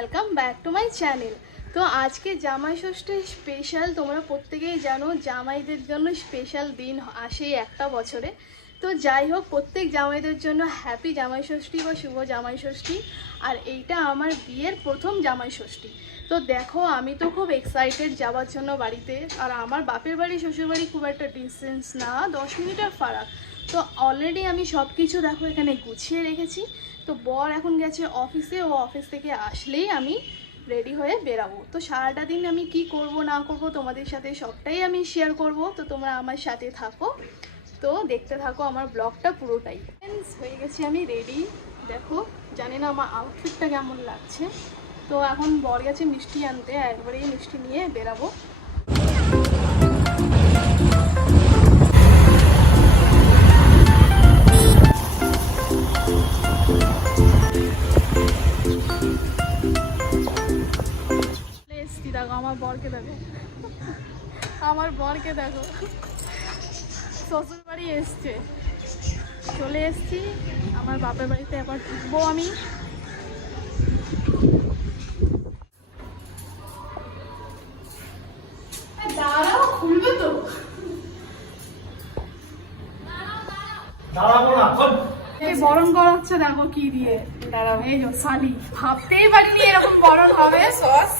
Welcome back to my channel. তো আজকে জামাই ষষ্ঠীর স্পেশাল, তোমরা প্রত্যেকেই জানো জামাইদের জন্য স্পেশাল দিন আসেই একটা বছরে। তো যাই হোক, প্রত্যেক জামাইদের জন্য হ্যাপি জামাই ষষ্ঠী বা শুভ জামাই ষষ্ঠী। আর এইটা আমার বিয়ের প্রথম জামাই ষষ্ঠী। তো দেখো, আমি তো খুব এক্সাইটেড যাওয়ার জন্য বাড়িতে। আর আমার বাপের বাড়ি শ্বশুরবাড়ি খুব একটা ডিস্টেন্স না, 10 মিনিটের ফারাক। তো অলরেডি আমি সব কিছু দেখো এখানে গুছিয়ে রেখেছি। তো বর এখন গেছে অফিসে, ও অফিস থেকে আসলেই আমি রেডি হয়ে বেরাবো। তো সারাটা দিন আমি কি করব না করব তোমাদের সাথে সবটাই আমি শেয়ার করব। তো তোমরা আমার সাথে থাকো, তো দেখতে থাকো আমার ব্লগটা পুরোটাই। হয়ে গেছি আমি রেডি, দেখো। জানি না আমার আউটফিটটা কেমন লাগছে। তো এখন বর গেছে মিষ্টি আনতে, একবারেই মিষ্টি নিয়ে বেরাবো। দেখো আমার বরকে দেখো, আমার বরকে দেখো, শ্বশুর বাড়ি এসছে, চলে এসছি আমার বাপের বাড়িতে। এবার ঢুকবো আমি। দাঁড়াও, খুলবে তো? বরণ করা হচ্ছে, দেখো কি দিয়ে। এই যে শালি, ভাবতেই পারিনি এরকম বরণ হবে। সস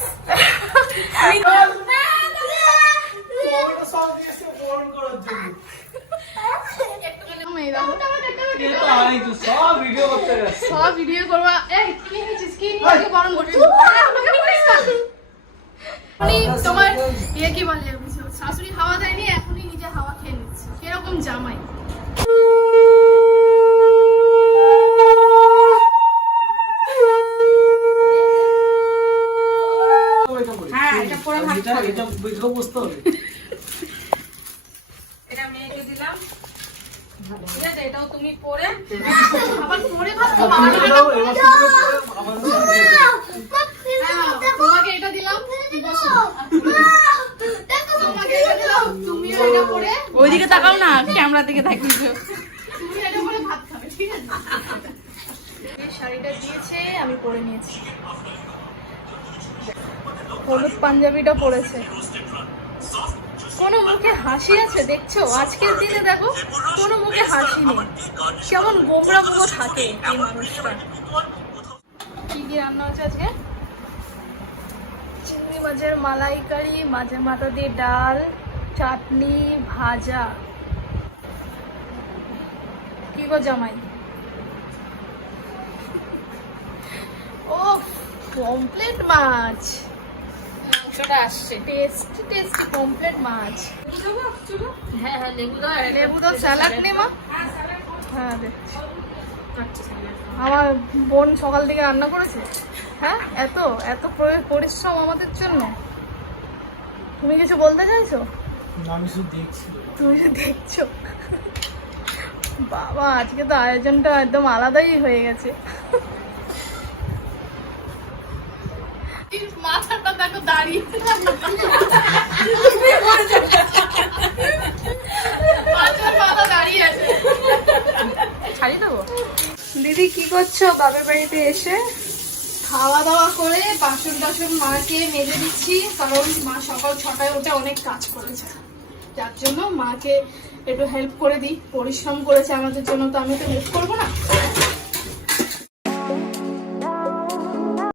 সব ভিডিও করবা। তোমার ইয়ে কি বলে, শাশুড়ি হাওয়া দেয়নি, এখনই নিজে হাওয়া খেয়ে নিচ্ছে। কিরকম জামাই! এটা মেয়েকে দিলাম, ঠিক আছে? এটাও তুমি পরে আবার পরে ভাবছো তোমাকে এটা দিলাম, তোমাকে এটা দিলাম, তুমিও এটা পরে ওইদিকে তাকাও না, ক্যামেরা দিকে তাকিয়ে। তুমি এটা পরে ভাত খাবে, ঠিক আছে? এই শাড়িটা দিয়েছে, আমি পরে নিয়েছি। হলুদ পাঞ্জাবিটা পরেছে। কোনো মুখে হাসি আছে দেখছো? আজকের দিনে দেখো কোনো মুখে হাসি নেই, কেমন গোমরা মুখো থাকে এই মানুষটা। কি কি রান্না হচ্ছে আজকে? চিংড়ি মাছের মালাইকারি, মাছের মাথা দিয়ে ডাল, চাটনি, ভাজা। কি গো জামাই! ও কমপ্লিট মাছ, আসছে টেস্টি টেস্টি কমপ্লিট মাছ। হ্যাঁ হ্যাঁ, লেবু দাও, লেবু দাও। স্যালাড নে মা। হ্যাঁ দে। আমার বোন সকাল থেকে রান্না করেছে। হ্যাঁ, এত এত পরিশ্রম আমাদের জন্য। তুমি কিছু বলতে চাইছো? আমি শুধু দেখছি। তুমি দেখছো? বাবা, আজকে তো আয়োজনটা একদম আলাদাই হয়ে গেছে। মাথাটা দেখো দাঁড়িয়ে, মাথা দাঁড়িয়ে আছে। ছাড়িয়ে দেবো। দিদি কি করছো বাপের বাড়িতে এসে? খাওয়া দাওয়া করে বাসন টাসন মাকে মেজে দিচ্ছি, কারণ মা সকাল 6টায় উঠে অনেক কাজ করেছে, যার জন্য মাকে একটু হেল্প করে দিই। পরিশ্রম করেছে আমাদের জন্য, তো আমি তো হেল্প করবো না?